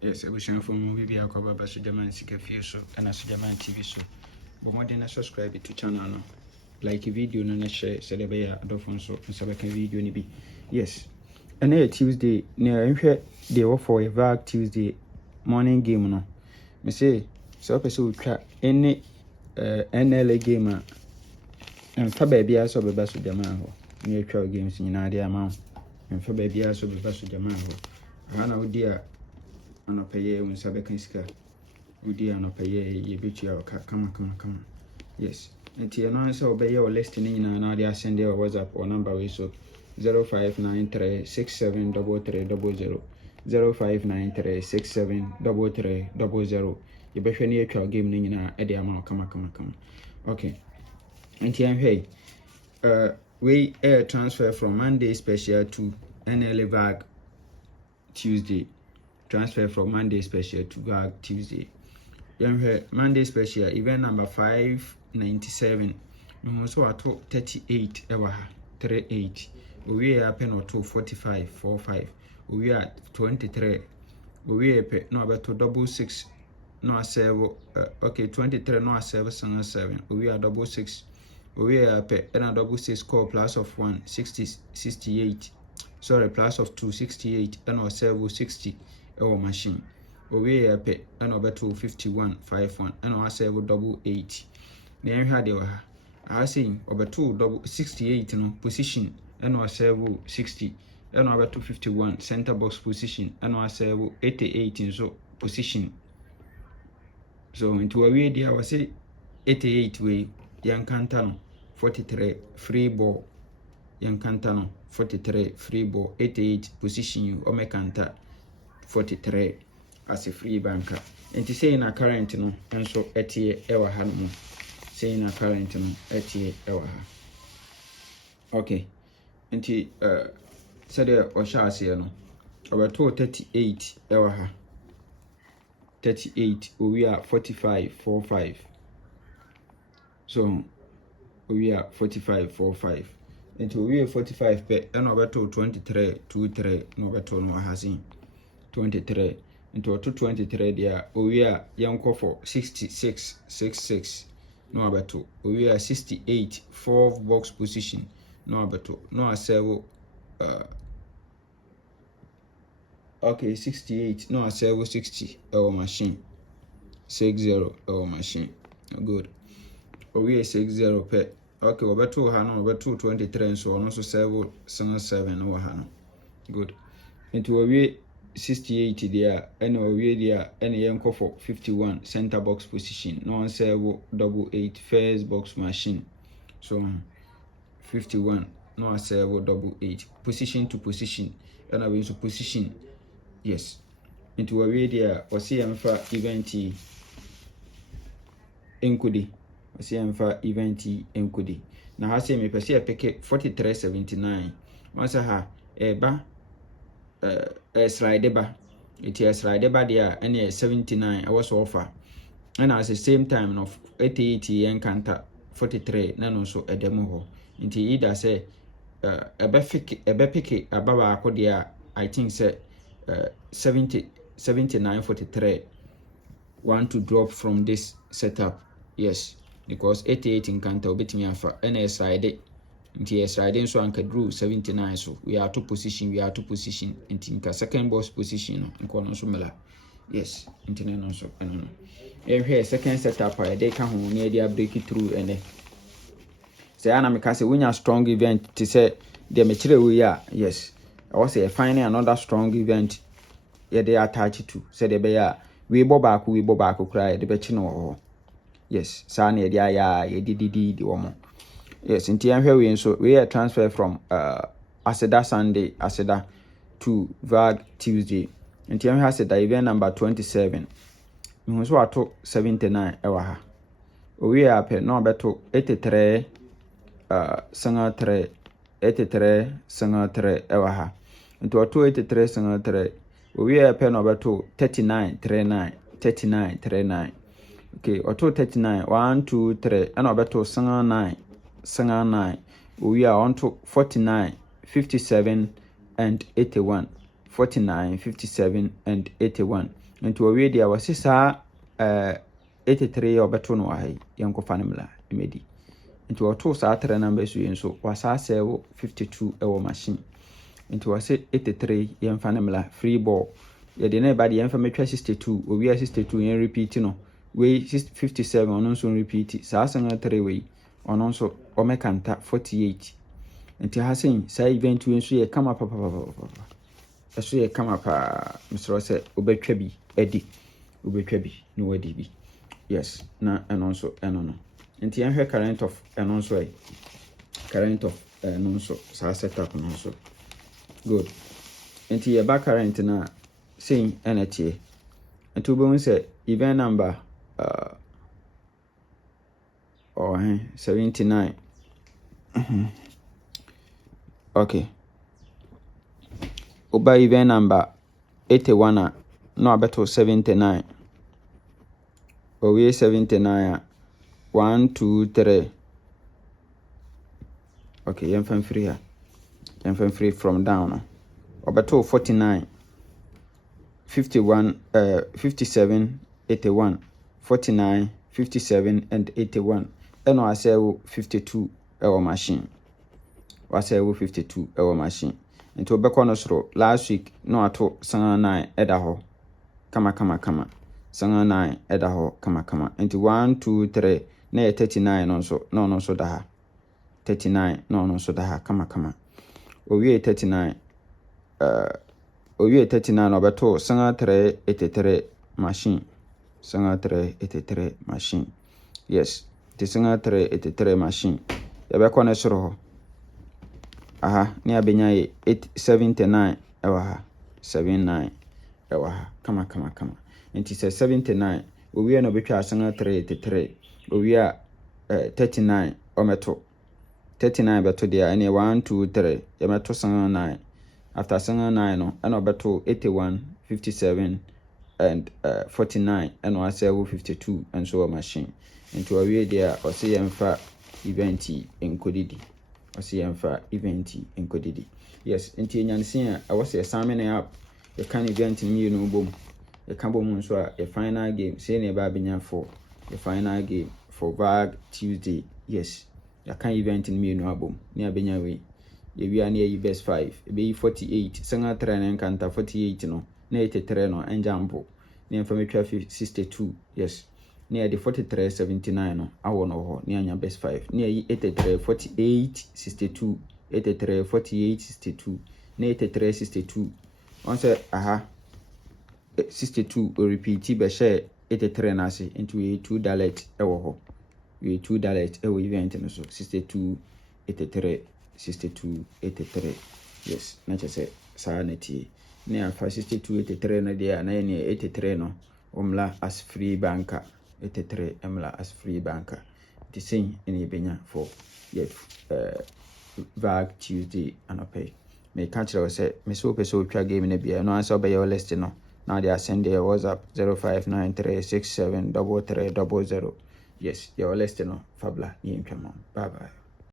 Yes, I wish for movie be a cover by Sujaman Sika so and a Sujaman TV so. But more than subscribe to channel no. Like a video no share celebrate adofon so nsabeka video ni bi. Yes. And then Tuesday near they were for a VAG Tuesday morning game no. Me say so person twa any NLA game and fa baby aso beba Sujaman ho. Near twa games nyina dey ama. And fa baby aso beba Sujaman ho. Ana odi a anopeye unsabeka sika udi anopeye yebetua kama yes nti eno anse obeye o list ni nyina na dey send your WhatsApp or number we so 0593673300 0593673300 yebehwe ni atwa game ni nyina e dey ama kama okay nti anhwe we air transfer from Monday special to NLA VAG Tuesday. Transfer from Monday special to VAG Tuesday. Monday special event number 597. No so ato 38 ewa 38. We are pen or 245 45. We are 23. We are pe no abeto double 6 no serve okay 23 no serve 7. We are double 6. We are pe and double 6 score plus of 1 68. Sorry, plus of 2 68 and or serve 60 our machine. We are pe and over 251 51 and or serve double 8. Then had they were I saying over 2 double 68 no position and or serve 60 and over 251 center box position and or serve 88 in so position. So into a way there was say 88 way young Cantano 43 free ball. Yankantano 43 free ball 88 position you omekanta 43 as a free banker. And to say in a current no and so etie ewa ha no say in a current no etie ewa ha. Okay. And said o sha se no obeto 38 ewa ha 38 we are 45 45. So we are 45 45. Into we 45 pe and over to 23 23 no beto no hasin 23 into 23 there we are young for 66 66 no beto we are 68 4 box position no beto no serve okay 68 no serve 60 our machine 60 our machine good we are 60 pe. Okay, over 2 hano over 223 so also serve 7 over hano. Good. Into a 68 there and we there and yanko for 51 center box position. No one serve double 8 first box machine. So 51 no one serve double 8 position to position and I will to position. Yes. Into a way there or see event enkudi. See emfa event enkudi na ha say me pese e pick 4379 once ha eba slide ba it is slide ba there and 79 I was offer and at the same time of 88 encounter 43 na no so edemo ho nti either say ebe pick ababa akode I think say 79 43 want to drop from this setup. Yes, because 88 in Kanta obetimi afa and slide nti slide so anka drew 79 so we are to position nti nka second box position nko no so mela. Yes, nti no so no here second setup they can ho near dia break it through and say ana me ka say we strong event to say the material we are. Yes, I was say finding another strong event yeah they attach to say the be we bo back cry the be no. Yes, Sani ya didi woman. Yes, in TM so we are transfer from Aseda Sunday Aseda to VAG Tuesday. In TM Aseda event number 27. We so ato 79 ewa ha. We are pe no beto 83 sanga 3 83 sanga 3 ewa ha. Into ato 83 sanga 3. We are pe no beto 39 39. Okay, auto 39 1 2 3 and obeto sanga 9 we are on to 49 57 and 81 49 57 and 81 nti owie dia wose saa 83 obeto no wahai yenkofa no mla emedi nti oto saa 3 numbers yi nso wasa save 52 ewo machine nti wase 83 yemfa no mla free ball yede na ba de yemfa metwa 62 owie 62 yen repeat no we 57 ono nso repeat saa sanga 3 we ono nso omekanta 48 nti hasen saa event we nso ye kama papa eso ye kama pa misro se obetwa bi edi obetwa bi ni wadi bi yes na eno nso eno no nti yen hwe current of eno nso current of eno nso saa setup no nso good nti ye back current na saying enetie nti obo se event number 79 okay oba event number 81 no abeto 79 owie 79 1 2 3 okay yemfam free from down obeto 49 51 57 81 49 57 and 81 eno asewo 52 ewo machine wasewo 52 ewo machine nti obekọ no soro last week no ato sanga 9 eda ho kama sanga 9 eda ho kama nti 1 2 3 na 39 no nso da ha 39 no nso da ha kama owie 39 owie 39 obeto sanga 3 83 machine sanga 3 83 machine yes the sanga 3 83 machine yabekọ no soro ho aha ni abenya ye 879 ewa ha 79 ewa ha kama nti se 79 owie no betwa asanga 383 owie 39 ometo 39 beto dia ene 1 2 3 yameto sanga 9 after sanga 9 no ena obeto 81 57 and 49 ena asewo 52 and so machine nti owie dia ose yemfa event enkodidi yemfa event enkodidi yes nti enyanse a awose examine app e kan event ni no bom e kan bom nso a e final game say na ba benya for the final game for VAG Tuesday yes ya kan event ni no abom ni abenya we ye wi ani yi best 5 e be 48 sanga 3 na nkanta 48 no na 83 no enjampo ni emfa metwa 62 yes ni ade 43 79 no awo no ho ni anya best 5 ni ayi 83 48 62 83 48 62 na 83 62 once aha 62 o repeat be share 83 na ase into $2 ewo ho $2 ewo event no so 62 83 62 83 yes na chese saa na tie ni afa 62 83 na dia na ye 83 no omla as free banker 83 emla as free banker the same in benya for yet VAG Tuesday anopay me catch you say me so person twa game na bia no answer be your list no now they are sending your WhatsApp 0593673300 yes your list no fabla ni ntwa bye bye.